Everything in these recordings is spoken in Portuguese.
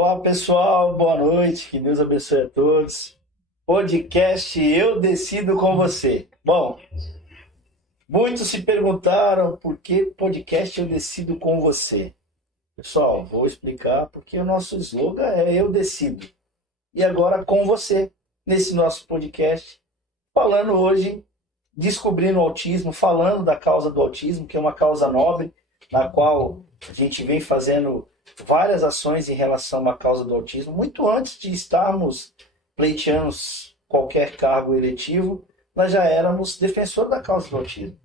Olá pessoal, boa noite, que Deus abençoe a todos. Podcast Eu Decido com Você. Bom, muitos se perguntaram por que podcast Eu Decido com Você. Pessoal, vou explicar porque o nosso slogan é Eu Decido. E agora com você, nesse nosso podcast, falando hoje, descobrindo o autismo, falando da causa do autismo, que é uma causa nobre, na qual a gente vem fazendo várias ações em relação à causa do autismo, muito antes de estarmos pleiteando qualquer cargo eletivo, nós já éramos defensores da causa do autismo.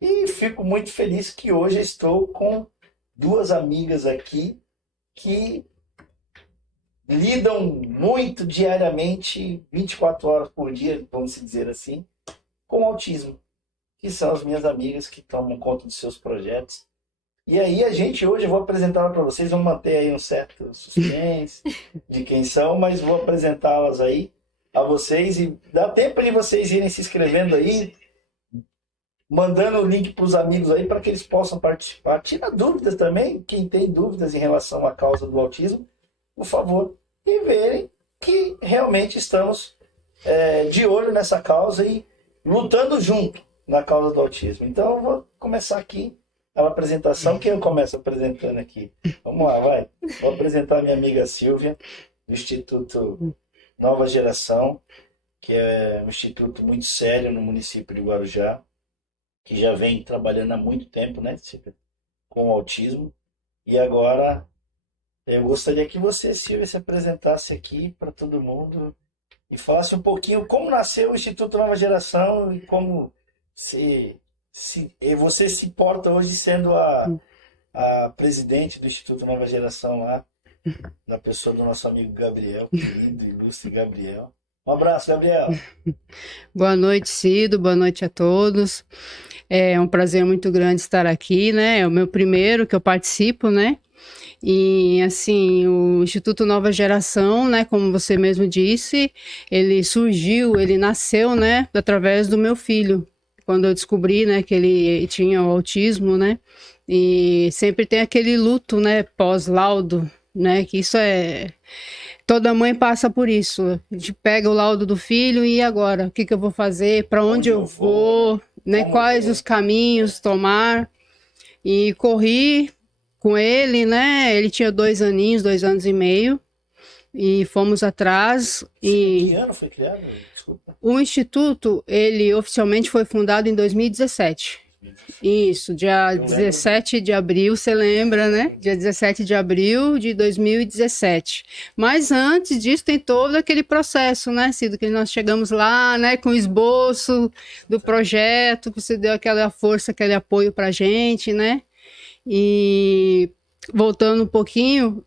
E fico muito feliz que hoje estou com duas amigas aqui que lidam muito diariamente, 24 horas por dia, vamos dizer assim, com autismo, que são as minhas amigas que tomam conta dos seus projetos. E aí a gente hoje, eu vou apresentá-las para vocês, vamos manter aí um certo suspense de quem são, mas vou apresentá-las aí a vocês e dá tempo de vocês irem se inscrevendo aí, mandando o link para os amigos aí para que eles possam participar. Tira dúvidas também, quem tem dúvidas em relação à causa do autismo, por favor, e verem que realmente estamos de olho nessa causa e lutando junto na causa do autismo. Então eu vou começar aqui a apresentação. Quem eu começo apresentando aqui? Vamos lá, vai. Vou apresentar a minha amiga Silvia, do Instituto Nova Geração, que é um instituto muito sério no município de Guarujá, que já vem trabalhando há muito tempo, né, Silvia, com o autismo. E agora eu gostaria que você, Silvia, se apresentasse aqui para todo mundo e falasse um pouquinho como nasceu o Instituto Nova Geração e como você se porta hoje sendo a presidente do Instituto Nova Geração lá, na pessoa do nosso amigo Gabriel, querido, ilustre Gabriel. Um abraço, Gabriel. Boa noite, Cido, boa noite a todos. É um prazer muito grande estar aqui, né? É o meu primeiro que eu participo, né? E assim, o Instituto Nova Geração, né, como você mesmo disse, ele nasceu, né, através do meu filho. Quando eu descobri, né, que ele tinha o autismo, né, e sempre tem aquele luto, né, pós-laudo, né, que isso toda mãe passa por isso. A gente pega o laudo do filho e agora, o que que eu vou fazer, para onde eu vou, né, quais os caminhos tomar, e corri com ele, né, ele tinha 2 aninhos, 2 anos e meio, e fomos atrás. Que ano foi criado? Desculpa. O Instituto, ele oficialmente foi fundado em 2017. Isso, dia 17 de abril, você lembra, né? Dia 17 de abril de 2017. Mas antes disso tem todo aquele processo, né, Cido? Que nós chegamos lá, né, com o esboço do projeto, que você deu aquela força, aquele apoio pra gente, né? E voltando um pouquinho,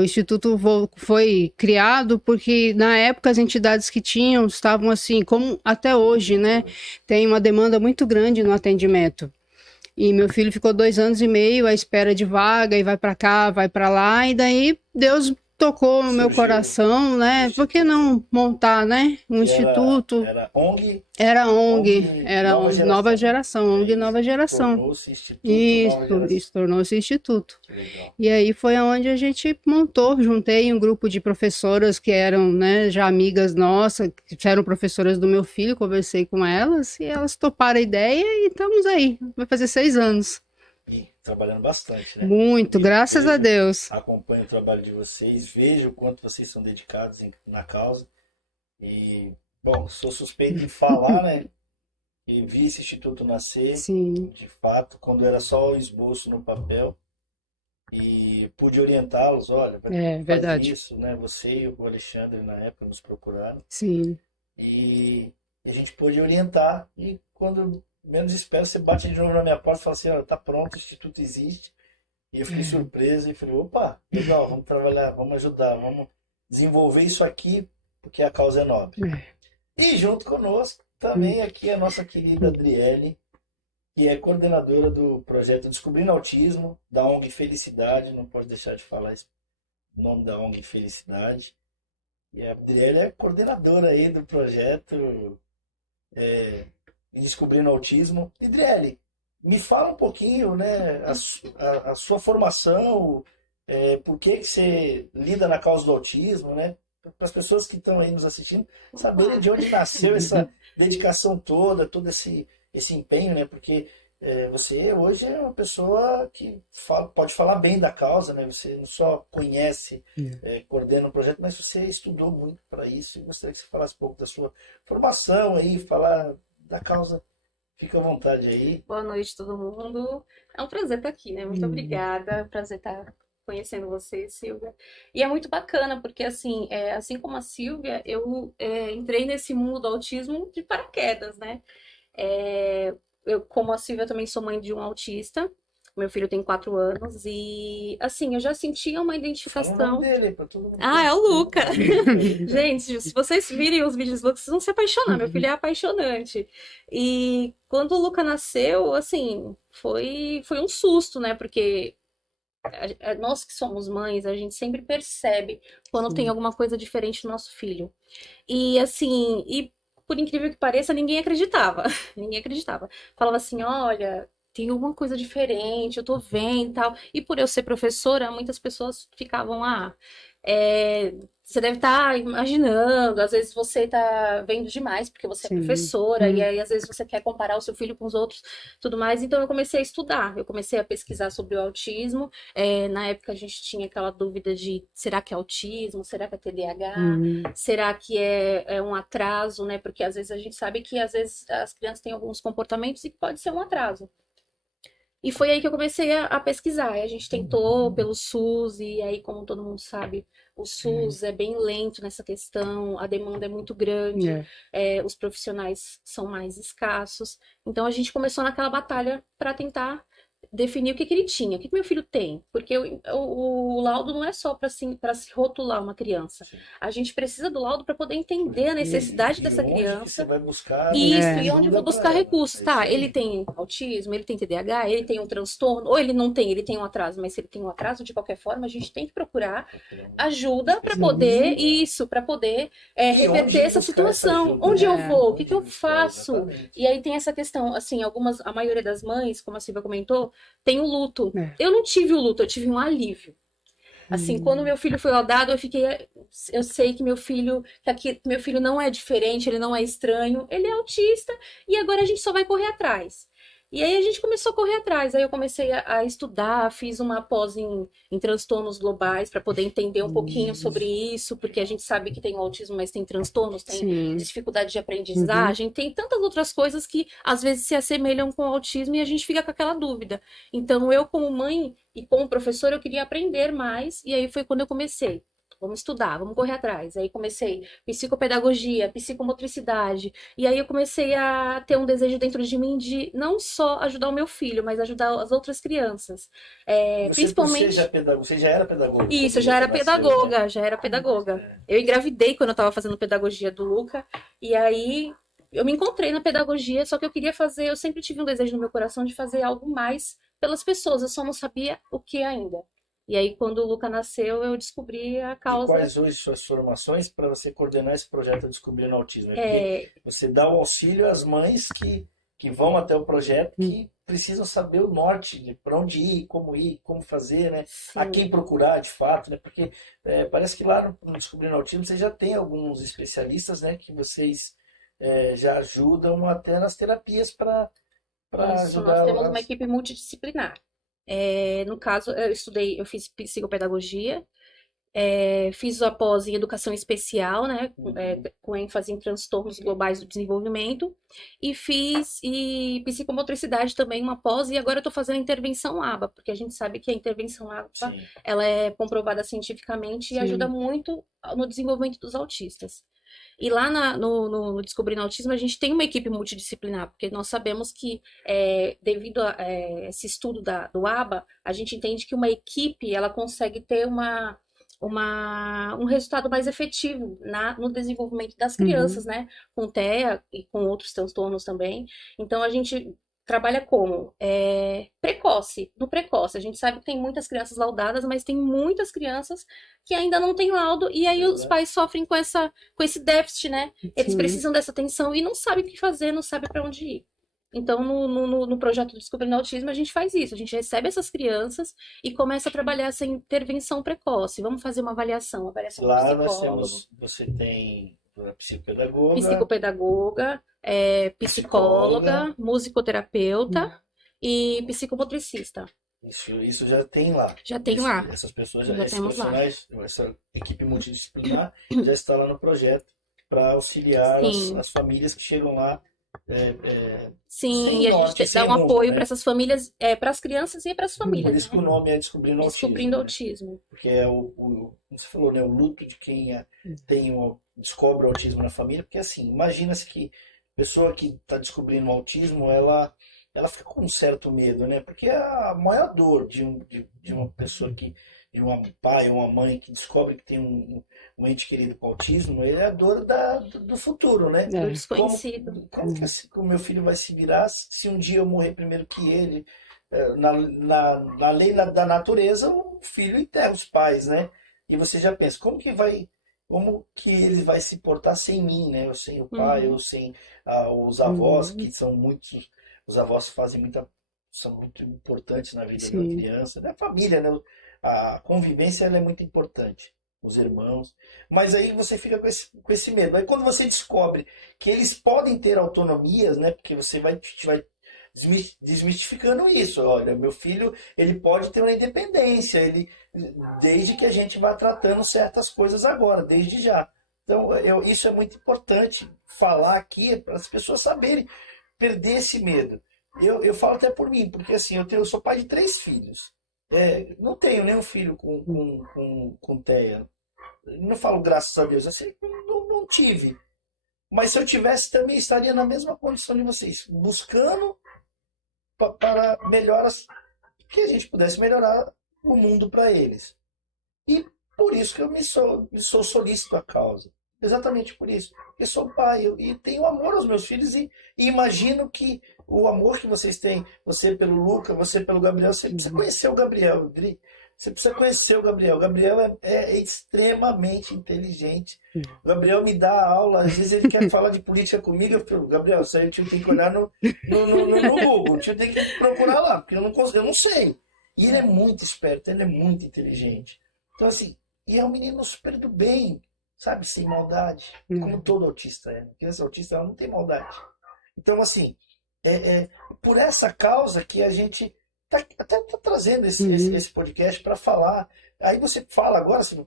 o Instituto foi criado porque na época as entidades que tinham estavam assim, como até hoje, né? Tem uma demanda muito grande no atendimento. E meu filho ficou 2 anos e meio à espera de vaga e vai para cá, vai para lá, e daí Deus tocou no meu coração, né? Por que não montar, né? Um instituto? Era ONG? Era ONG, era Nova Geração. Nova Geração, ONG Nova Geração. Tornou-se Instituto Nova Geração. Isso, tornou-se instituto. Legal. E aí foi onde a gente montou, juntei um grupo de professoras que eram, né, já amigas nossas, que eram professoras do meu filho, conversei com elas e elas toparam a ideia e estamos aí, vai fazer 6 anos. E trabalhando bastante, né? Muito, graças a Deus. Acompanho o trabalho de vocês, vejo o quanto vocês são dedicados na causa. E, bom, sou suspeito em falar, né? E vi esse instituto nascer, Sim. de fato, quando era só o esboço no papel. E pude orientá-los, olha, faz verdade. isso, né? Você e o Alexandre, na época, nos procuraram. Sim. E a gente pôde orientar. E quando menos espero, você bate de novo na minha porta e fala assim, olha, tá pronto, o instituto existe. E eu fiquei surpreso e falei, opa, legal, vamos trabalhar, vamos ajudar, vamos desenvolver isso aqui, porque a causa é nobre. E junto conosco também aqui a nossa querida Adriele, que é coordenadora do projeto Descobrindo Autismo, da ONG Felicidade, não pode deixar de falar o nome da ONG Felicidade. E a Adriele é coordenadora aí do projeto Descobrindo Autismo. Adriele, me fala um pouquinho, né, a sua formação, por que que você lida na causa do autismo, né? Para as pessoas que estão aí nos assistindo saberem de onde nasceu essa dedicação toda, todo esse empenho, né? Porque você hoje é uma pessoa que pode falar bem da causa, né? Você não só conhece, coordena o projeto, mas você estudou muito para isso e gostaria que você falasse um pouco da sua formação aí, falar da causa. Fica à vontade aí. Boa noite, todo mundo. É um prazer estar aqui, né? Muito obrigada. Prazer estar conhecendo você, Silvia. E é muito bacana, porque assim como a Silvia, eu entrei nesse mundo do autismo de paraquedas, né? Eu, como a Silvia, também sou mãe de um autista. Meu filho tem 4 anos e, assim, eu já sentia uma Fala o nome identificação. dele, para todo mundo Ah, é o Luca. conhecer. Gente, se vocês virem os vídeos do Luca, vocês vão se apaixonar. Meu filho é apaixonante. E quando o Luca nasceu, assim, foi um susto, né? Porque nós que somos mães, a gente sempre percebe quando tem alguma coisa diferente no nosso filho. E assim, por incrível que pareça, ninguém acreditava. Ninguém acreditava. Falava assim, olha, tem alguma coisa diferente, eu tô vendo e tal. E por eu ser professora, muitas pessoas ficavam, você deve estar imaginando, às vezes você tá vendo demais, porque você é Sim. professora, e aí às vezes você quer comparar o seu filho com os outros, tudo mais. Então eu comecei a estudar, eu comecei a pesquisar sobre o autismo. Na época a gente tinha aquela dúvida de, será que é autismo? Será que é TDAH? Será que é um atraso, né? Porque às vezes a gente sabe que às vezes as crianças têm alguns comportamentos e que pode ser um atraso. E foi aí que eu comecei a pesquisar. A gente tentou pelo SUS, e aí, como todo mundo sabe, o SUS é bem lento nessa questão, a demanda é muito grande, os profissionais são mais escassos. Então a gente começou naquela batalha para tentar definir o que ele tinha, o que meu filho tem. Porque o laudo não é só para se rotular uma criança. Sim. A gente precisa do laudo para poder entender a necessidade E dessa onde que criança. você vai buscar, Isso, né, e onde eu vou ajuda buscar pra ela. recursos? É Tá, isso aí. ele tem autismo, ele tem TDAH, ele tem um transtorno, ou ele não tem, ele tem um atraso, mas se ele tem um atraso, de qualquer forma, a gente tem que procurar ajuda para poder, para poder E onde reverter essa buscar essa situação. ajuda, Onde eu né? vou? O Onde que eu buscar, faço? exatamente. E aí tem essa questão, assim, a maioria das mães, como a Silvia comentou, tem o luto. É. Eu não tive o luto, eu tive um alívio. Assim, quando meu filho foi laudado, eu sei que meu filho não é diferente, ele não é estranho, ele é autista e agora a gente só vai correr atrás. E aí a gente começou a correr atrás. Aí eu comecei a estudar, fiz uma pós em transtornos globais para poder entender um pouquinho sobre isso, porque a gente sabe que tem o autismo, mas tem transtornos, tem Sim. dificuldade de aprendizagem, tem tantas outras coisas que às vezes se assemelham com o autismo e a gente fica com aquela dúvida. Então eu, como mãe e como professora, eu queria aprender mais, e aí foi quando eu comecei. Vamos estudar, vamos correr atrás. Aí comecei psicopedagogia, psicomotricidade. E aí eu comecei a ter um desejo dentro de mim de não só ajudar o meu filho, mas ajudar as outras crianças. Principalmente. Você já era pedagoga? Isso, quando eu já era você nasceu, pedagoga, né? já era pedagoga. Eu engravidei quando eu estava fazendo pedagogia do Luca, e aí eu me encontrei na pedagogia, só que eu sempre tive um desejo no meu coração de fazer algo mais pelas pessoas, eu só não sabia o que ainda. E aí, quando o Luca nasceu, eu descobri a E causa. quais hoje suas formações para você coordenar esse projeto Descobrindo Autismo? Porque você dá o auxílio às mães que vão até o projeto, que precisam saber o norte, de para onde ir, como fazer, né? A quem procurar, de fato, né? Porque parece que lá no Descobrindo Autismo você já tem alguns especialistas, né? Que vocês já ajudam até nas terapias para Isso, ajudar nós temos uma equipe multidisciplinar. No caso, eu fiz psicopedagogia, fiz a pós em educação especial, né, com ênfase em transtornos globais do desenvolvimento, e fiz psicomotricidade também, uma pós, e agora eu estou fazendo intervenção ABA, porque a gente sabe que a intervenção ABA, Sim. ela é comprovada cientificamente e Sim. ajuda muito no desenvolvimento dos autistas. E lá no Descobrindo Autismo, a gente tem uma equipe multidisciplinar, porque nós sabemos que, devido a esse estudo do ABA, a gente entende que uma equipe ela consegue ter um resultado mais efetivo no desenvolvimento das crianças, né? Com TEA e com outros transtornos também. Então, a gente trabalha como? No precoce. A gente sabe que tem muitas crianças laudadas, mas tem muitas crianças que ainda não têm laudo, e aí os pais sofrem com esse déficit, né? Eles Sim. precisam dessa atenção e não sabem o que fazer, não sabem para onde ir. Então, no projeto Descobrindo Autismo, a gente faz isso. A gente recebe essas crianças e começa a trabalhar essa intervenção precoce. Vamos fazer uma avaliação com Lá nós psicólogo, você tem a psicopedagoga, psicopedagoga, psicóloga, musicoterapeuta e psicomotricista. isso já tem lá. Já tem lá. Essas pessoas, Já esses temos lá. profissionais, essa equipe multidisciplinar já está lá no projeto para auxiliar Sim. as famílias que chegam lá Sim, sem e a norte, gente sem dá um rumo, apoio né? para essas famílias, para as crianças e para as Por famílias, isso que o né? nome é Descobrindo Autismo, Descobrindo né? autismo. Porque é como você falou, né? O luto de quem descobre o autismo na família, porque assim, imagina-se que a pessoa que está descobrindo o autismo, ela fica com um certo medo, né? Porque a maior dor de uma pessoa de um pai ou uma mãe que descobre que tem um ente querido com autismo, é a dor do futuro, né? Do desconhecido. Como que o meu filho vai se virar se um dia eu morrer primeiro que ele? Na lei da natureza, o filho enterra os pais, né? E você já pensa, como que ele vai se portar sem mim, né? Ou sem o pai, ou sem os avós, que são muitos, os avós são muito importantes na vida da Sim. criança, da família, né? A convivência ela é muito importante, os irmãos. Mas aí você fica com esse medo. Aí quando você descobre que eles podem ter autonomias, né? Porque você vai desmistificando isso. Olha, meu filho, ele pode ter uma independência, desde que a gente vá tratando certas coisas agora, desde já. Então, isso é muito importante falar aqui para as pessoas saberem, perder esse medo. Eu falo até por mim, porque assim, eu sou pai de 3 filhos. Não tenho nenhum filho com TEA. Não falo graças a Deus, assim, não tive. Mas se eu tivesse, também estaria na mesma condição de vocês, buscando para melhoras, que a gente pudesse melhorar o mundo para eles. E por isso que eu sou solícito à causa. Exatamente por isso. Eu sou pai e tenho amor aos meus filhos e imagino que o amor que vocês têm, você pelo Luca, você pelo Gabriel, você precisa conhecer o Gabriel, Dri. Você precisa conhecer o Gabriel. O Gabriel é extremamente inteligente. O Gabriel me dá aula, às vezes ele quer falar de política comigo. Eu falo, Gabriel, isso aí o tio tem que olhar no Google, o tio tem que procurar lá, porque eu não sei. E ele é muito esperto, ele é muito inteligente. Então, assim, e é um menino super do bem, sabe, sem maldade, como todo autista é. A criança autista, ela não tem maldade. Então, assim, por essa causa que a gente até tá trazendo esse podcast para falar. Aí você fala agora, assim,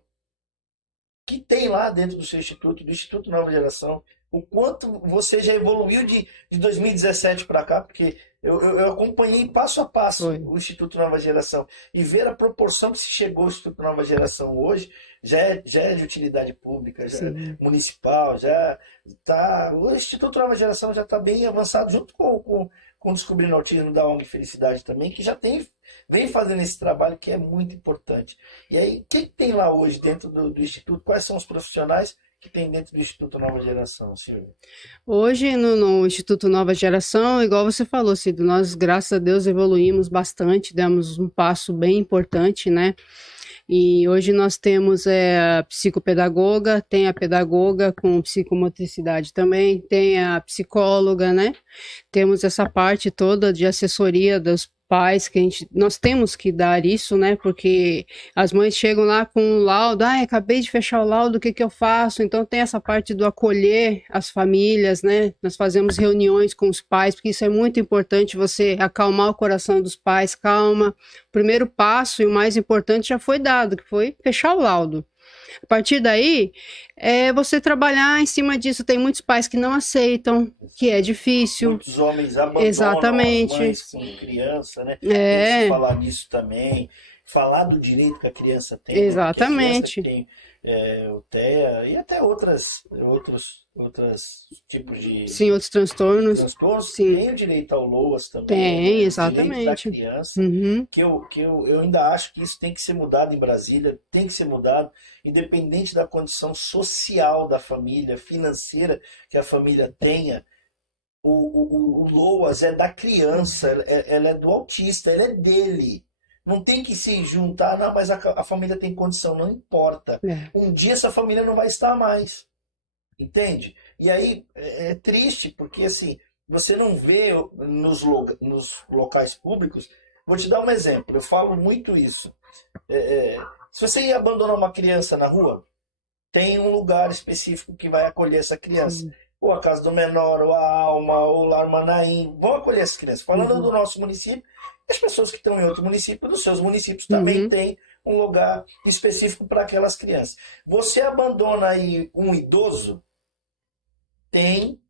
que tem lá dentro do seu instituto, do Instituto Nova Geração, o quanto você já evoluiu de 2017 para cá, porque eu acompanhei passo a passo o Instituto Nova Geração e ver a proporção que se chegou ao Instituto Nova Geração hoje já é de utilidade pública, já é municipal, o Instituto Nova Geração já está bem avançado junto com Descobrindo Autismo da ONG Felicidade também, que já vem fazendo esse trabalho que é muito importante. E aí, o que tem lá hoje dentro do Instituto? Quais são os profissionais que tem dentro do Instituto Nova Geração, Silvia? Hoje, no Instituto Nova Geração, igual você falou, Cido, nós, graças a Deus, evoluímos bastante, demos um passo bem importante, né? E hoje nós temos a psicopedagoga, tem a pedagoga com psicomotricidade também, tem a psicóloga, né? Temos essa parte toda de assessoria dos pais, que nós temos que dar isso, né? Porque as mães chegam lá com um laudo, acabei de fechar o laudo, o que eu faço? Então tem essa parte do acolher as famílias, né? Nós fazemos reuniões com os pais, porque isso é muito importante, você acalmar o coração dos pais, calma. O primeiro passo e o mais importante já foi dado, que foi fechar o laudo. A partir daí, você trabalhar em cima disso. Tem muitos pais que não aceitam, que é difícil. Muitos homens abandonam Exatamente. as mães com criança, né? Tem que falar disso também. Falar do direito que a criança tem. Exatamente. Né? Porque a criança que tem o TEA e até outros tipos de... Sim, outros transtornos. Sim. Tem o direito ao LOAS também. Tem, né? exatamente. O direito da criança. Que eu ainda acho que isso tem que ser mudado em Brasília, tem que ser mudado, independente da condição social da família, financeira que a família tenha. O LOAS é da criança, ela é do autista, ela é dele. Não tem que se juntar, não, mas a família tem condição, não importa. Um dia essa família não vai estar mais. Entende? E aí é triste, porque assim, você não vê nos locais públicos. Vou te dar um exemplo, eu falo muito isso. Se você ia abandonar uma criança na rua, tem um lugar específico que vai acolher essa criança. Sim. Ou a Casa do Menor, ou a Alma, ou o Lar Manaim, vão acolher essas crianças. Falando do nosso município, as pessoas que estão em outro município, dos seus municípios, também têm um lugar específico para aquelas crianças. Você abandona aí um idoso, tem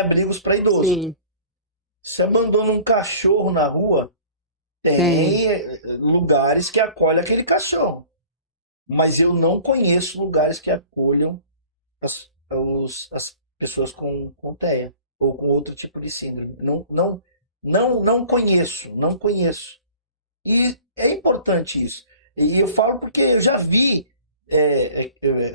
abrigos para idoso. Sim. Se abandona um cachorro na rua, tem lugares que acolhem aquele cachorro. Mas eu não conheço lugares que acolham as pessoas com TEA ou com outro tipo de síndrome. Não conheço, não conheço. E é importante isso. E eu falo porque eu já vi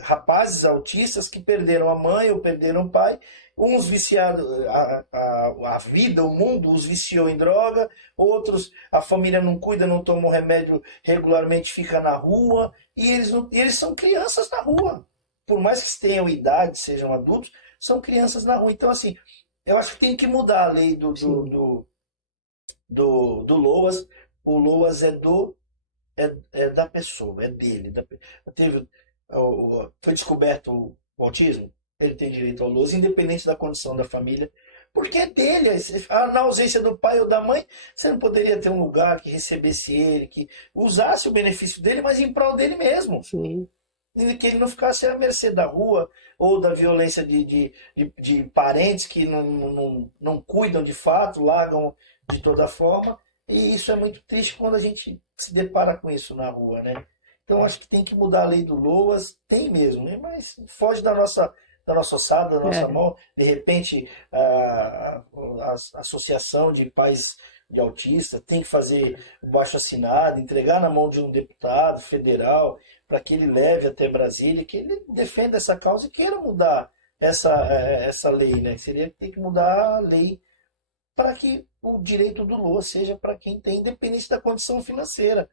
rapazes autistas que perderam a mãe ou perderam o pai, uns viciados, a vida, o mundo os viciou em droga, outros a família não cuida, não toma o remédio regularmente, fica na rua, e eles são crianças na rua. Por mais que tenham idade, sejam adultos, são crianças na rua. Então, assim, eu acho que tem que mudar a lei do LOAS. O LOAS é da pessoa, é dele. Foi descoberto o autismo, ele tem direito ao LOAS, independente da condição da família, porque é dele. Na ausência do pai ou da mãe, você não poderia ter um lugar que recebesse ele, que usasse o benefício dele, mas em prol dele mesmo. Sim. Que ele não ficasse à mercê da rua ou da violência de parentes que não cuidam de fato, largam de toda forma. E isso é muito triste quando a gente se depara com isso na rua, né? Então acho que tem que mudar a lei do LOAS, tem mesmo, né? Mas foge da nossa ossada, da nossa mão. De repente, a associação de pais de autistas tem que fazer o baixo-assinado, entregar na mão de um deputado federal para que ele leve até Brasília, que ele defenda essa causa e queira mudar essa lei, né? Seria ter que mudar a lei para que o direito do LOAS seja para quem tem, independente da condição financeira.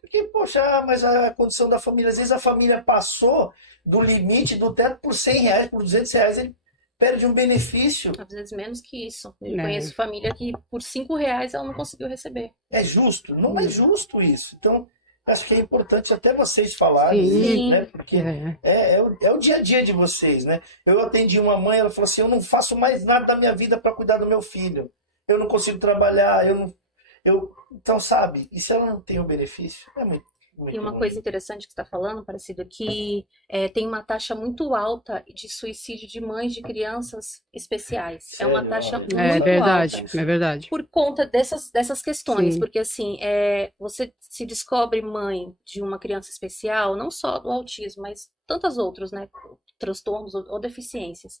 Porque, poxa, mas a condição da família, às vezes a família passou do limite do teto por R$100, por R$200, ele perde um benefício. Às vezes menos que isso. Eu conheço família que por R$5 ela não conseguiu receber. É justo? Não é justo isso. Então, acho que é importante até vocês falarem, né? Porque é o dia a dia de vocês, né? Eu atendi uma mãe, ela falou assim, eu não faço mais nada da minha vida para cuidar do meu filho. Eu não consigo trabalhar, então, sabe, e se ela não tem o benefício, é muito E uma ruim. coisa interessante que você está falando, parecido, é que tem uma taxa muito alta de suicídio de mães de crianças especiais. É uma Sério? taxa Olha, muito É verdade, alta. é verdade. Por conta dessas questões, Sim. porque assim, você se descobre mãe de uma criança especial, não só do autismo, mas tantas outras, né, transtornos ou deficiências.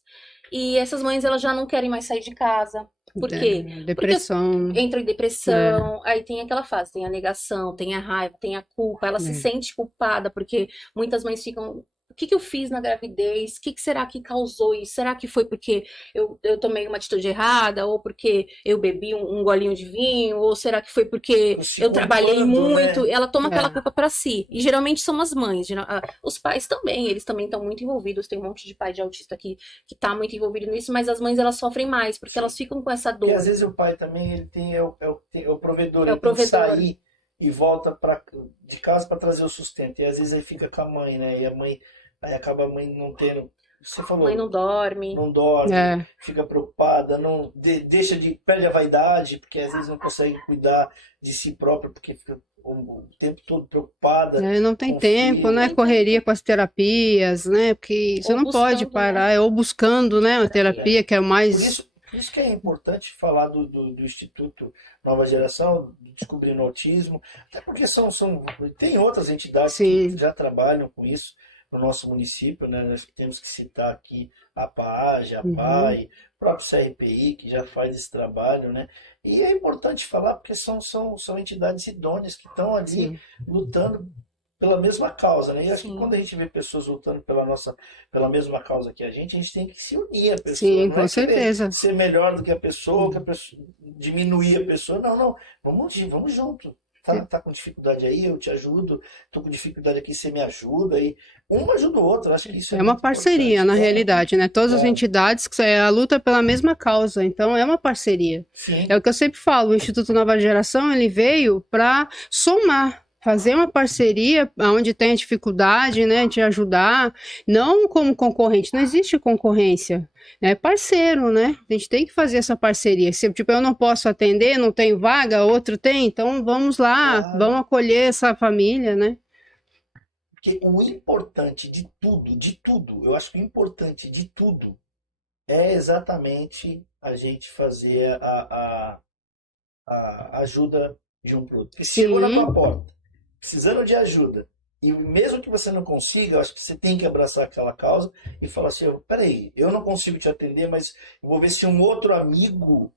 E essas mães, elas já não querem mais sair de casa. Por quê? Depressão. Porque entra em depressão, aí tem aquela fase, tem a negação, tem a raiva, tem a culpa, ela se sente culpada, porque muitas mães ficam... O que eu fiz na gravidez? O que será que causou isso? Será que foi porque eu tomei uma atitude errada? Ou porque eu bebi um golinho de vinho? Ou será que foi porque eu trabalhei muito? Né? Ela toma aquela culpa para si. E geralmente são as mães. Os pais também, eles também estão muito envolvidos. Tem um monte de pai de autista que tá muito envolvido nisso, mas as mães, elas sofrem mais, porque elas ficam com essa dor. E às vezes o pai também, ele é o provedor, ele tem que sair e volta de casa para trazer o sustento. E às vezes aí fica com a mãe, né? E aí acaba a mãe não tendo. Você falou. A mãe não dorme. Não dorme, fica preocupada, perde a vaidade, porque às vezes não consegue cuidar de si própria, porque fica o tempo todo preocupada. Não tem tempo, né? Correria com as terapias, né? Porque você não pode parar, ou buscando, né? Uma terapia que é mais. Por isso que é importante falar do Instituto Nova Geração, Descobrindo Autismo, até porque tem outras entidades que já trabalham com isso no nosso município, né? Nós temos que citar aqui a PAAGE, a PAI, o próprio CRPI, que já faz esse trabalho, né? E é importante falar porque são entidades idôneas que estão ali lutando pela mesma causa, né? E acho que quando a gente vê pessoas lutando pela mesma causa que a gente tem que se unir a pessoa. Sim, não com certeza. Ser melhor do que a pessoa, diminuir a pessoa. Não, vamos junto. tá com dificuldade aí, eu te ajudo, tô com dificuldade aqui, você me ajuda, e um ajuda o outro, eu acho que isso É uma muito parceria, na importante. realidade, né? Todas as É. entidades, a luta é pela mesma causa, então é uma parceria. Sim, É o que eu sempre falo, o Instituto Nova Geração, ele veio para somar, fazer uma parceria onde tem dificuldade, né, de ajudar, não como concorrente, não existe concorrência, é parceiro, né? A gente tem que fazer essa parceria. Se, tipo, eu não posso atender, não tenho vaga, outro tem, então vamos lá, claro. vamos acolher essa família, né? Porque o importante de tudo, eu acho que o importante de tudo é exatamente a gente fazer a ajuda de um pro outro. Porque se chegou na tua Sim, porta, precisando de ajuda, e mesmo que você não consiga, eu acho que você tem que abraçar aquela causa e falar assim, peraí, eu não consigo te atender, mas eu vou ver se um outro amigo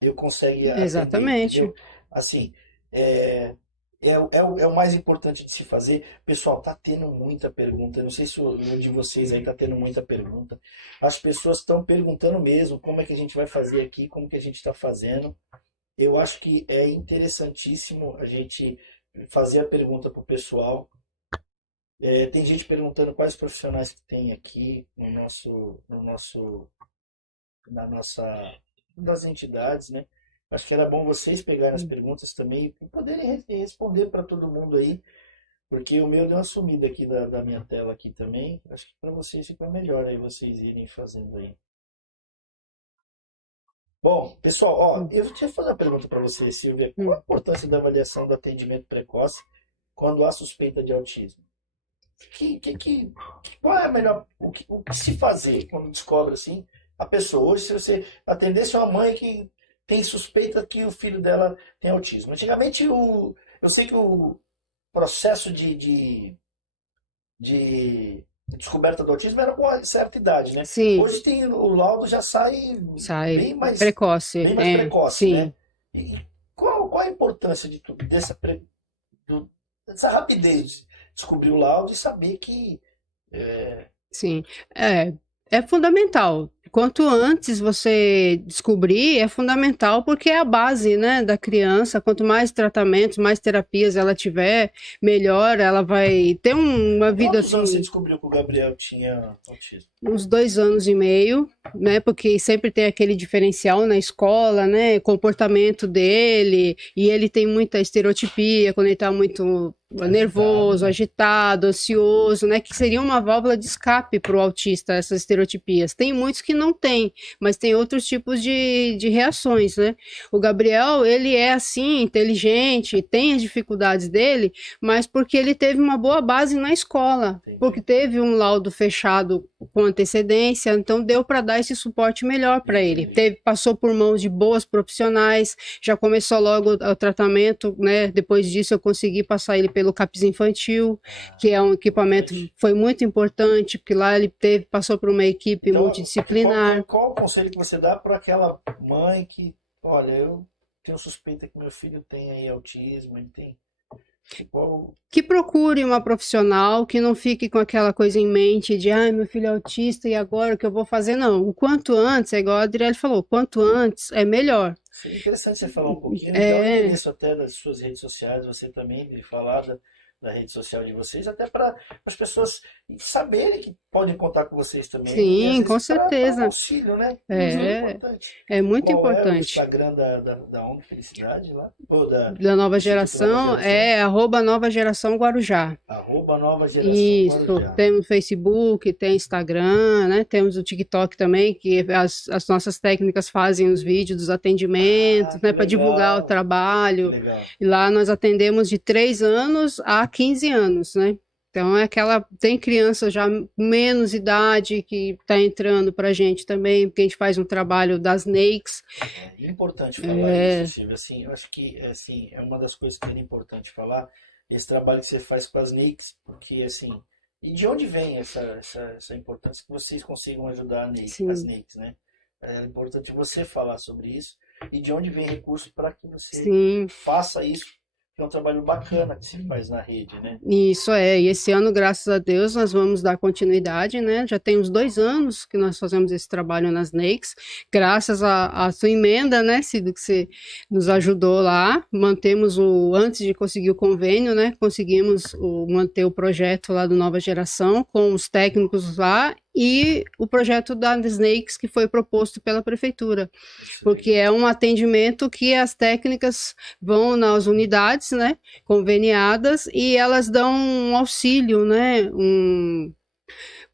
eu consegue atender, exatamente. entendeu? Assim, é, é o mais importante de se fazer. Pessoal, tá tendo muita pergunta. Eu não sei se o de vocês aí tá tendo muita pergunta. As pessoas estão perguntando mesmo como é que a gente vai fazer aqui, como que a gente está fazendo. Eu acho que é interessantíssimo a gente fazer a pergunta para o pessoal. Tem gente perguntando quais profissionais que tem aqui na nossa, das entidades, né? Acho que era bom vocês pegarem as perguntas também e poderem responder para todo mundo aí, porque o meu deu uma sumida aqui da minha tela aqui também. Acho que para vocês fica melhor aí vocês irem fazendo aí. Bom, pessoal, ó, eu tinha fazer uma pergunta para você, Silvia. Qual a importância da avaliação do atendimento precoce quando há suspeita de autismo? Qual é a melhor, o que se fazer quando descobre assim a pessoa? Hoje, se você atendesse uma mãe que tem suspeita que o filho dela tem autismo. Antigamente, eu sei que o processo de descoberta do autismo era com uma certa idade, né? Sim, Hoje tem, o laudo já sai sai precoce, bem mais precoce, sim. né? E qual a importância de tudo, dessa rapidez de descobrir o laudo e saber que é, Sim, é, é fundamental. Quanto antes você descobrir, é fundamental porque é a base, né, da criança. Quanto mais tratamentos, mais terapias ela tiver, melhor ela vai ter uma vida quantos anos você assim, descobriu que o Gabriel tinha autismo? uns 2 anos e meio, né? Porque sempre tem aquele diferencial na escola, né? Comportamento dele, e ele tem muita estereotipia quando ele tá muito nervoso, né? agitado, ansioso, né? Que seria uma válvula de escape para o autista, essas estereotipias. Tem muitos que não têm, mas tem outros tipos de reações, né? O Gabriel, ele é assim, inteligente, tem as dificuldades dele, mas porque ele teve uma boa base na escola, porque teve um laudo fechado com antecedência, então deu para dar esse suporte melhor para ele. Passou por mãos de boas profissionais, já começou logo o tratamento, né? Depois disso eu consegui passar ele pelo CAPS infantil, que é um equipamento que foi muito importante, porque lá ele passou por uma equipe Então, multidisciplinar. qual o conselho que você dá para aquela mãe que, olha, eu tenho suspeita que meu filho tem aí autismo, ele tem. Que procure uma profissional, que não fique com aquela coisa em mente de, ai, meu filho é autista e agora o que eu vou fazer? Não, o quanto antes, é igual a Adriele falou, quanto antes é melhor. Seria interessante você falar um pouquinho, me dá o endereço até das suas redes sociais, você também me falar da rede social de vocês, até para as pessoas saberem que podem contar com vocês também. Sim, e, às vezes, com certeza. Para auxílio, né? É muito Qual importante. é o Instagram da ONG Felicidade lá? Ou da Nova Geração, é @Nova Geração Guarujá. @Nova Geração Isso, Guarujá. temos Facebook, tem Instagram, né? Temos o TikTok também, que as nossas técnicas fazem os vídeos dos atendimentos, né? Para divulgar o trabalho. Legal. E lá nós atendemos de 3 anos a 15 anos, né? Então tem criança já menos idade que está entrando para a gente também, porque a gente faz um trabalho das NAICS. É importante falar isso, Silvia. Assim, eu acho que assim, é uma das coisas que é importante falar, esse trabalho que você faz com as NAICS, porque assim, e de onde vem essa importância que vocês consigam ajudar as NAICS, né? É importante você falar sobre isso e de onde vem recurso para que você faça isso que é um trabalho bacana que se faz na rede, né? Isso é, e esse ano, graças a Deus, nós vamos dar continuidade, né? Já tem uns 2 anos que nós fazemos esse trabalho nas NEICs, graças à sua emenda, né, Cido, que você nos ajudou lá, mantemos antes de conseguir o convênio, né, conseguimos manter o projeto lá do Nova Geração, com os técnicos lá, e o projeto da Snakes que foi proposto pela prefeitura, porque é um atendimento que as técnicas vão nas unidades, né, conveniadas, e elas dão um auxílio, né,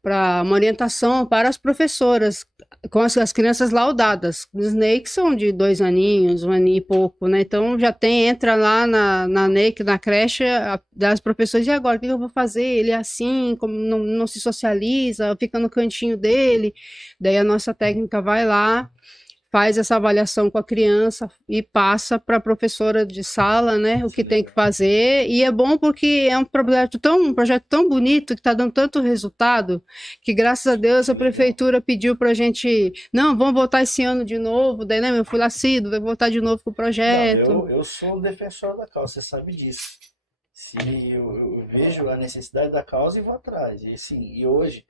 para uma orientação para as professoras, com as crianças laudadas. Os Snakes são de 2 aninhos, 1 aninho e pouco, né? Então já entra lá na NEIC, na creche, das professoras, e agora, o que eu vou fazer? Ele é assim, como não se socializa, fica no cantinho dele. Daí a nossa técnica vai lá, faz essa avaliação com a criança e passa para a professora de sala, né, o que tem que fazer, e é bom porque é um projeto tão bonito, que está dando tanto resultado, que graças a Deus a prefeitura pediu para a gente, não, vamos voltar esse ano de novo, daí, né, meu filho Cido, vai voltar de novo com o projeto. Não, eu sou um defensor da causa, você sabe disso. Se eu vejo a necessidade da causa e vou atrás, e assim, e hoje,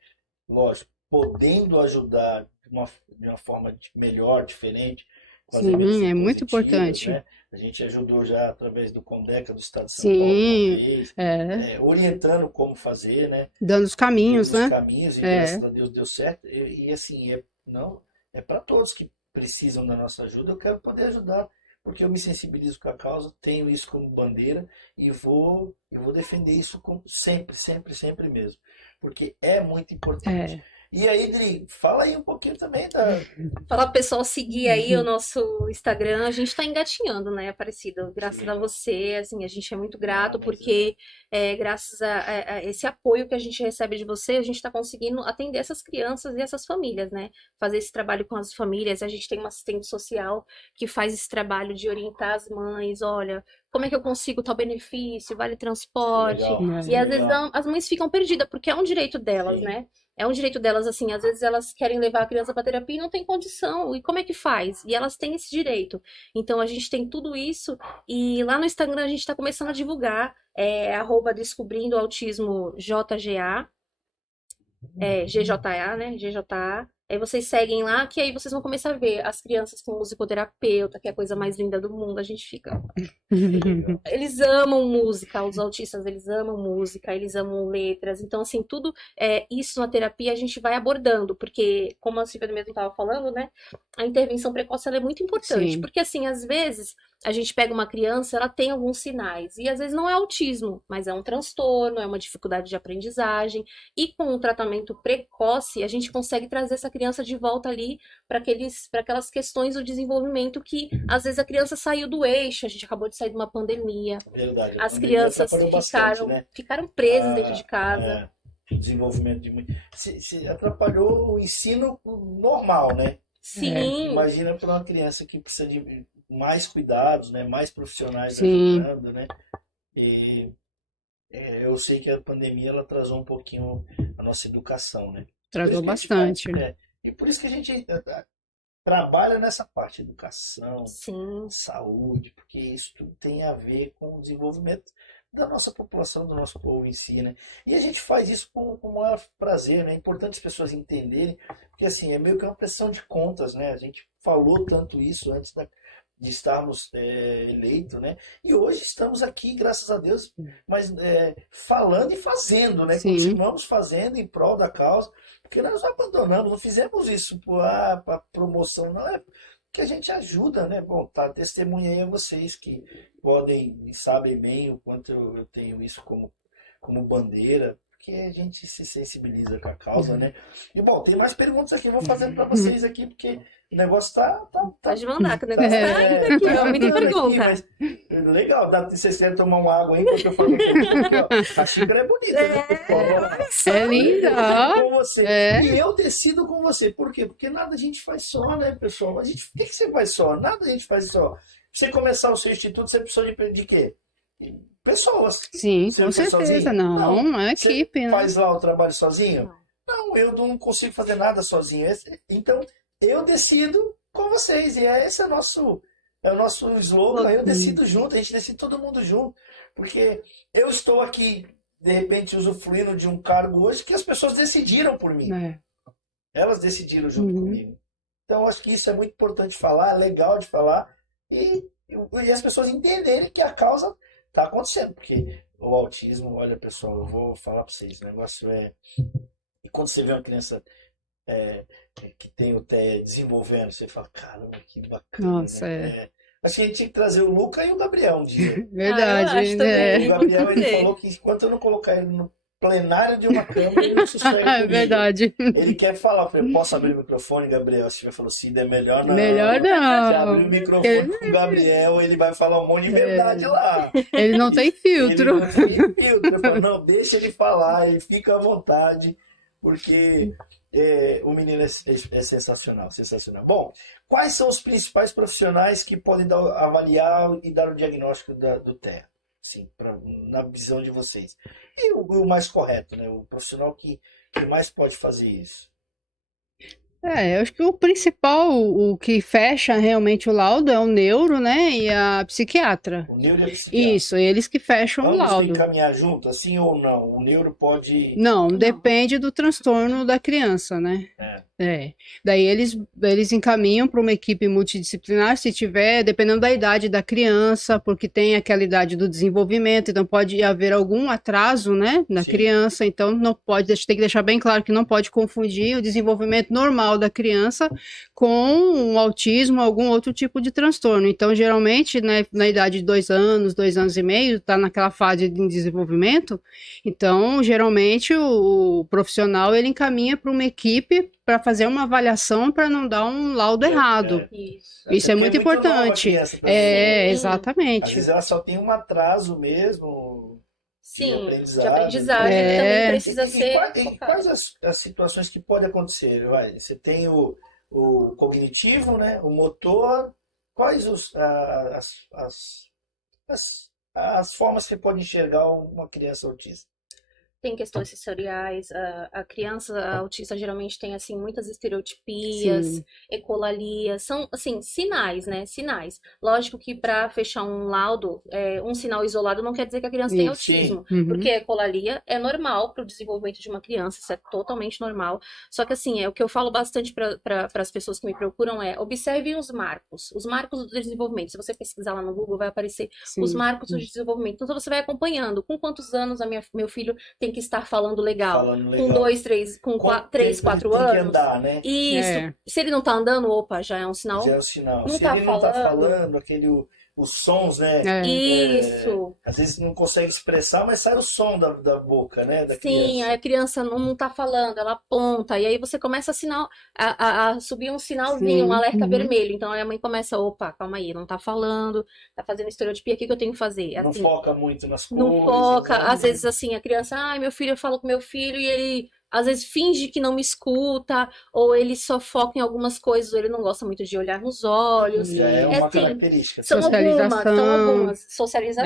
lógico, podendo ajudar de uma forma melhor, diferente, com as emendas Sim, é muito impositivas, importante. né? A gente ajudou já através do Condeca do Estado de São Sim, Paulo uma vez, é, orientando como fazer, né? dando os caminhos, Dando os né? caminhos, e É. graças a Deus deu certo. E assim, não, é para todos que precisam da nossa ajuda, eu quero poder ajudar, porque eu me sensibilizo com a causa, tenho isso como bandeira e vou defender isso sempre, sempre, sempre mesmo, porque é muito importante. É. E aí, Dri, fala aí um pouquinho também da. Fala pro pessoal seguir aí o nosso Instagram. A gente tá engatinhando, né, Aparecida? Graças a você, assim, a gente é muito grato, porque graças a esse apoio que a gente recebe de você, a gente tá conseguindo atender essas crianças e essas famílias, né? Fazer esse trabalho com as famílias. A gente tem uma assistente social que faz esse trabalho de orientar as mães, olha, como é que eu consigo tal benefício, vale transporte. Legal, E às vezes legal. as mães ficam perdidas, porque é um direito delas, Sim. né? É um direito delas, assim, às vezes elas querem levar a criança para terapia e não tem condição. E como é que faz? E elas têm esse direito. Então a gente tem tudo isso e lá no Instagram a gente está começando a divulgar, @descobrindo autismo JGA, GJA, né? GJA. Aí vocês seguem lá, que aí vocês vão começar a ver as crianças com musicoterapeuta, que é a coisa mais linda do mundo. A gente fica. Eles amam música, os autistas, eles amam música, eles amam letras. Então, assim, tudo isso na terapia a gente vai abordando, porque, como a Silvia mesmo estava falando, né? A intervenção precoce ela é muito importante, Sim. porque, assim, às vezes a gente pega uma criança, ela tem alguns sinais, e às vezes não é autismo, mas é um transtorno, é uma dificuldade de aprendizagem, e com um tratamento precoce, a gente consegue trazer essa criança de volta ali para aquelas questões do desenvolvimento que, às vezes, a criança saiu do eixo, a gente acabou de sair de uma pandemia, Verdade. A as pandemia crianças atrapalhou bastante, né? ficaram presas dentro de casa. O desenvolvimento de muito. Se atrapalhou o ensino normal, né? Sim, Imagina para uma criança que precisa de mais cuidados, né? Mais profissionais Sim. ajudando, né? E eu sei que a pandemia ela atrasou um pouquinho a nossa educação, né? Atrasou Por isso que bastante. e por isso que a gente trabalha nessa parte, educação, sim. saúde, porque isso tudo tem a ver com o desenvolvimento da nossa população, do nosso povo em si, né? E a gente faz isso com o maior prazer, né? É importante as pessoas entenderem, porque assim, é meio que uma pressão de contas, né? A gente falou tanto isso antes de estarmos eleitos, né? E hoje estamos aqui, graças a Deus, mas falando e fazendo, né? Sim. Continuamos fazendo em prol da causa, porque nós não abandonamos, não fizemos isso para promoção, não, é que a gente ajuda, né? Bom, tá, testemunha aí a vocês que podem e sabem bem o quanto eu tenho isso como bandeira, porque a gente se sensibiliza com a causa, né? E bom, tem mais perguntas aqui, eu vou fazendo para vocês aqui, porque o negócio tá Pode mandar, que o negócio tá ainda aqui, ó, muita pergunta. Mas, legal, vocês querem tomar uma água aí enquanto eu falo aqui, ó. A xícara é bonita, né? É linda, ó. Com você. É. E eu decido com você. Por quê? Porque nada a gente faz só, né, pessoal? O que você faz só? Nada a gente faz só. Pra você começar o seu instituto, você precisa de quê? Pessoas. Sim, Você com faz certeza. sozinho? Não, é uma Você equipe, né? faz lá o trabalho sozinho? Não, eu não consigo fazer nada sozinho. Então, eu decido com vocês. E esse é É o nosso slogan, eu decido junto, a gente decide todo mundo junto. Porque eu estou aqui, de repente, usufruindo de um cargo hoje que as pessoas decidiram por mim. É. Elas decidiram junto comigo. Então, acho que isso é muito importante falar, é legal de falar. E as pessoas entenderem que a causa está acontecendo. Porque o autismo, olha, pessoal, eu vou falar para vocês, o negócio é... E quando você vê uma criança que tem o TEA desenvolvendo, você fala, caramba, que bacana. Nossa, né? Acho que a gente tinha que trazer o Luca e o Gabriel um dia. Verdade, eu acho também. O Gabriel, ele falou que enquanto eu não colocar ele no plenário de uma câmera, ele não sossega comigo. Verdade. Ele quer falar, eu falei, posso abrir o microfone, Gabriel? Se tiver falado, Cida, é melhor não. Melhor Se não. abrir o microfone com o Gabriel, ele vai falar um monte de verdade lá. Ele não tem filtro. Ele não tem filtro. Eu falo, não, deixa ele falar, ele fica à vontade, porque o menino é sensacional, sensacional. Bom, quais são os principais profissionais que podem avaliar e dar o diagnóstico do TEA? Sim, na visão de vocês. E o mais correto, né? O profissional que mais pode fazer isso. Eu acho que o principal, o que fecha realmente o laudo é o neuro, né, e a psiquiatra. O neuro e a psiquiatra. Isso, eles que fecham o Vamos laudo. encaminhar junto, assim ou não? O neuro pode... Não, depende do transtorno da criança, né? Daí eles encaminham para uma equipe multidisciplinar, se tiver, dependendo da idade da criança, porque tem aquela idade do desenvolvimento, então pode haver algum atraso, né, na criança, então não pode, tem que deixar bem claro que não pode confundir o desenvolvimento normal da criança com um autismo, algum outro tipo de transtorno. Então, geralmente, né, na idade de 2 anos, 2 anos e meio, está naquela fase de desenvolvimento, então, geralmente, o profissional, ele encaminha para uma equipe para fazer uma avaliação para não dar um laudo errado. Isso é muito importante. Exatamente. Às vezes ela só tem um atraso mesmo. Sim, de aprendizagem que também precisa ser. Quais as situações que podem acontecer? Você tem o cognitivo, né? O motor. Quais as formas que você pode enxergar uma criança autista? Tem questões sensoriais, a criança autista geralmente tem, assim, muitas estereotipias, ecolalia, são, assim, sinais, né, sinais. Lógico que para fechar um laudo, um sinal isolado não quer dizer que a criança tem autismo, porque a ecolalia é normal para o desenvolvimento de uma criança, isso é totalmente normal, só que, assim, o que eu falo bastante para as pessoas que me procuram observem os marcos do desenvolvimento. Se você pesquisar lá no Google, vai aparecer os marcos do desenvolvimento, então você vai acompanhando, com quantos anos meu filho tem que estar falando legal. Com 2, 3, com 3, 4 anos. Tem que andar, né? Isso. Se ele não tá andando, opa, já é um sinal. Já é um sinal. Não Se tá ele não tá falando, os sons, né? Isso. Às vezes não consegue expressar, mas sai o som da boca, né? Da Sim, criança. a criança não tá falando, ela aponta, e aí você começa a subir um sinalzinho, um alerta vermelho. Então a mãe começa, opa, calma aí, não tá falando, tá fazendo estereotipia, o que eu tenho que fazer? Não assim, foca muito nas coisas. Não foca, às vezes assim, a criança, meu filho, eu falo com meu filho e ele às vezes finge que não me escuta, ou ele só foca em algumas coisas, ou ele não gosta muito de olhar nos olhos. Já é uma característica. São algumas. Socialização.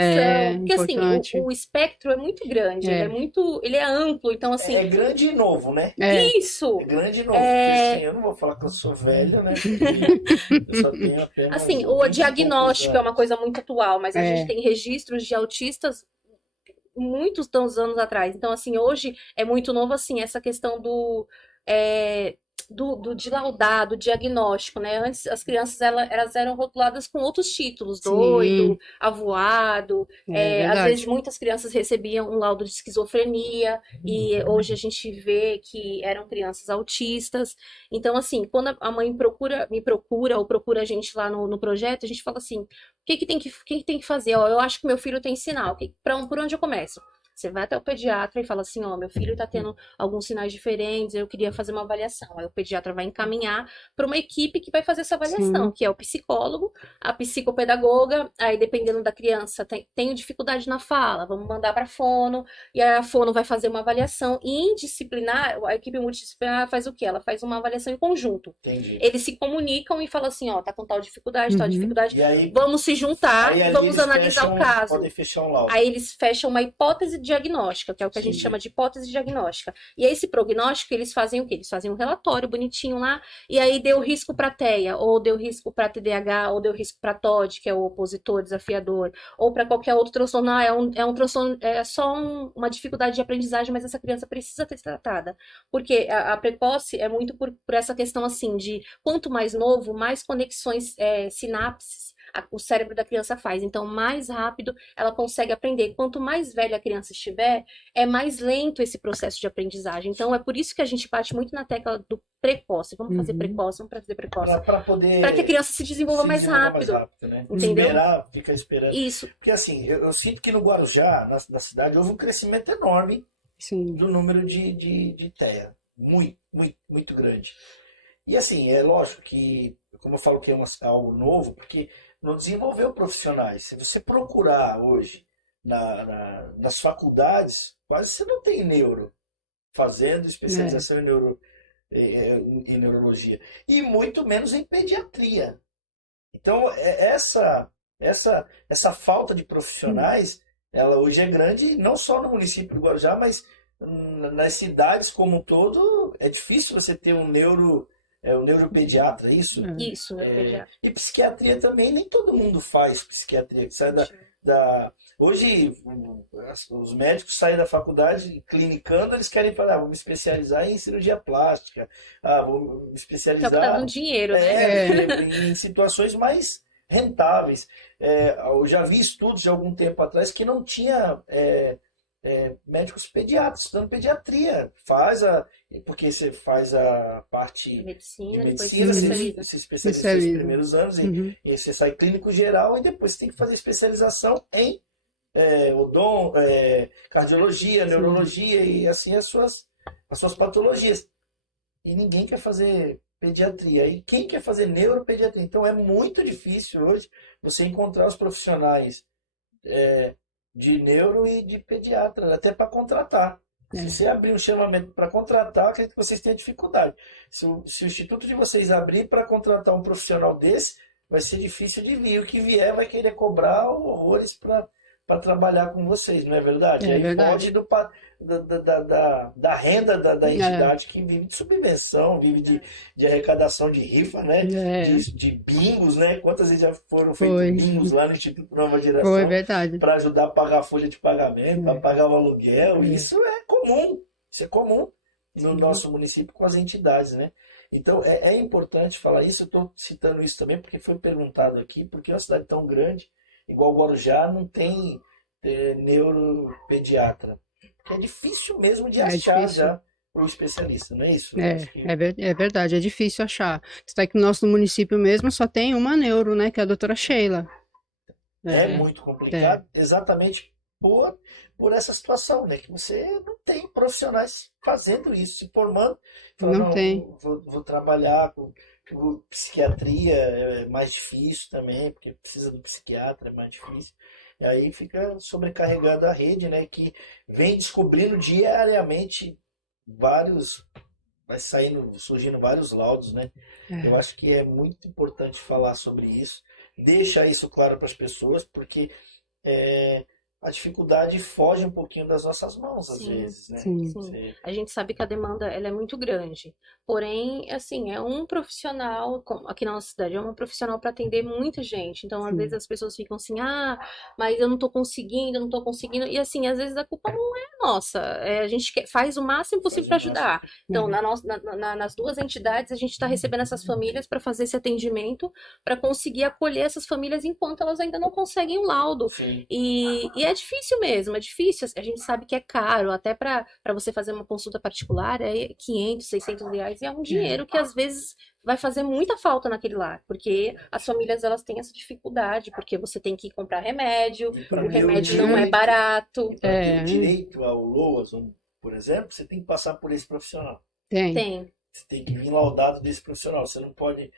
Porque importante. assim, o espectro é muito grande, ele é amplo, então assim... É grande e novo, né? Isso! É grande e novo. Porque, assim, eu não vou falar que eu sou velho, né? Eu só tenho apenas... Assim, o diagnóstico é uma coisa muito atual, mas a gente tem registros de autistas muitos anos atrás. Então, assim, hoje é muito novo, assim, essa questão de laudar, do diagnóstico, né? Antes, as crianças, elas eram rotuladas com outros títulos, doido, avoado. Às vezes, muitas crianças recebiam um laudo de esquizofrenia, e hoje a gente vê que eram crianças autistas. Então, assim, quando a mãe me procura, ou procura a gente lá no projeto, a gente fala assim, o que tem que fazer? Eu acho que meu filho tem sinal, por onde eu começo? Você vai até o pediatra e fala assim, meu filho tá tendo alguns sinais diferentes, eu queria fazer uma avaliação. Aí o pediatra vai encaminhar para uma equipe que vai fazer essa avaliação, que é o psicólogo, a psicopedagoga, aí dependendo da criança, tenho dificuldade na fala, vamos mandar para a fono, e aí a fono vai fazer uma avaliação. E em disciplinar, a equipe multidisciplinar faz o quê? Ela faz uma avaliação em conjunto. Entendi. Eles se comunicam e falam assim, tá com tal dificuldade, E aí, vamos se juntar, vamos analisar o caso. Podem fechar um laudo. Aí eles fecham uma hipótese diagnóstica, que é o que a gente Sim. chama de hipótese diagnóstica. E esse prognóstico, eles fazem o quê? Eles fazem um relatório bonitinho lá, e aí deu risco para TEA, ou deu risco para TDAH, ou deu risco para TOD, que é o opositor, desafiador, ou para qualquer outro transtorno. Ah, é um transtorno, é só uma dificuldade de aprendizagem, mas essa criança precisa ser tratada. Porque a precoce é muito por essa questão assim de quanto mais novo, mais conexões, sinapses o cérebro da criança faz. Então, mais rápido ela consegue aprender. Quanto mais velha a criança estiver, é mais lento esse processo de aprendizagem. Então, é por isso que a gente bate muito na tecla do precoce. Vamos fazer precoce, vamos fazer precoce. Para poder Para que a criança se desenvolva mais rápido. Né? Entendeu? Ficar esperando. Isso. Porque assim, eu sinto que no Guarujá, na cidade, houve um crescimento enorme do número de TEA. Muito, muito, muito grande. E assim, é lógico que, como eu falo que é algo novo, porque não desenvolveu profissionais. Se você procurar hoje nas faculdades, quase você não tem neuro fazendo especialização em neurologia. E muito menos em pediatria. Então, essa falta de profissionais, ela hoje é grande, não só no município do Guarujá, mas nas cidades como um todo. É difícil você ter um neuropediatra, é isso? Isso, é pediatra. E psiquiatria também, nem todo mundo faz psiquiatria. Sai hoje, os médicos saem da faculdade clinicando, eles querem falar, vou me especializar em cirurgia plástica, vou me especializar... Tá dando dinheiro, né? Em situações mais rentáveis. Eu já vi estudos de algum tempo atrás que não tinha... médicos pediatras, estudando pediatria. Porque você faz a parte de medicina, se especializa nos primeiros anos, e você sai clínico geral, e depois você tem que fazer especialização em cardiologia, neurologia, e assim as suas patologias. E ninguém quer fazer pediatria. E quem quer fazer neuropediatria? Então é muito difícil hoje você encontrar os profissionais de neuro e de pediatra, até para contratar. Se você abrir um chamamento para contratar, acredito que vocês tenham dificuldade. Se o instituto de vocês abrir para contratar um profissional desse, vai ser difícil de vir. O que vier vai querer cobrar horrores para trabalhar com vocês, não é verdade? É verdade. Pode da renda da entidade que vive de subvenção, vive de arrecadação de rifa, né? De bingos, né? Quantas vezes já foram feitos bingos lá no Instituto Nova Geração? Foi verdade. Para ajudar a pagar a folha de pagamento, para pagar o aluguel. Isso é comum. Isso é comum no nosso município com as entidades, né? Então é importante falar isso. Eu estou citando isso também porque foi perguntado aqui, porque é uma cidade tão grande, igual Guarujá, não tem neuropediatra. É difícil mesmo de achar já o especialista, não é isso? É verdade, é difícil achar. Está aqui no nosso município mesmo só tem uma neuro, né, que é a doutora Sheila. É muito complicado, exatamente por essa situação, né? Que você não tem profissionais fazendo isso, se formando. Falando, não tem. Vou trabalhar com psiquiatria, é mais difícil também, porque precisa do psiquiatra, é mais difícil. E aí fica sobrecarregada a rede, né? Que vem descobrindo diariamente vai surgindo vários laudos, né? Eu acho que é muito importante falar sobre isso, deixar isso claro para as pessoas, porque a dificuldade foge um pouquinho das nossas mãos, às vezes, né? Sim. A gente sabe que a demanda ela é muito grande. Porém, assim, é um profissional, aqui na nossa cidade, é um profissional para atender muita gente. Então, às vezes as pessoas ficam assim, mas eu não tô conseguindo. E assim, às vezes a culpa não é nossa. A gente faz o máximo possível para ajudar. Então, nas duas entidades, a gente está recebendo essas famílias para fazer esse atendimento, para conseguir acolher essas famílias enquanto elas ainda não conseguem um laudo. E é difícil mesmo, é difícil. A gente sabe que é caro, até para você fazer uma consulta particular é 500, 600 reais, e é um dinheiro que às vezes vai fazer muita falta naquele lar, porque as famílias elas têm essa dificuldade, porque você tem que comprar remédio, o remédio não é barato. Para ter direito ao LOAS, por exemplo, você tem que passar por esse profissional. Tem. Você tem que vir laudado desse profissional. Você não pode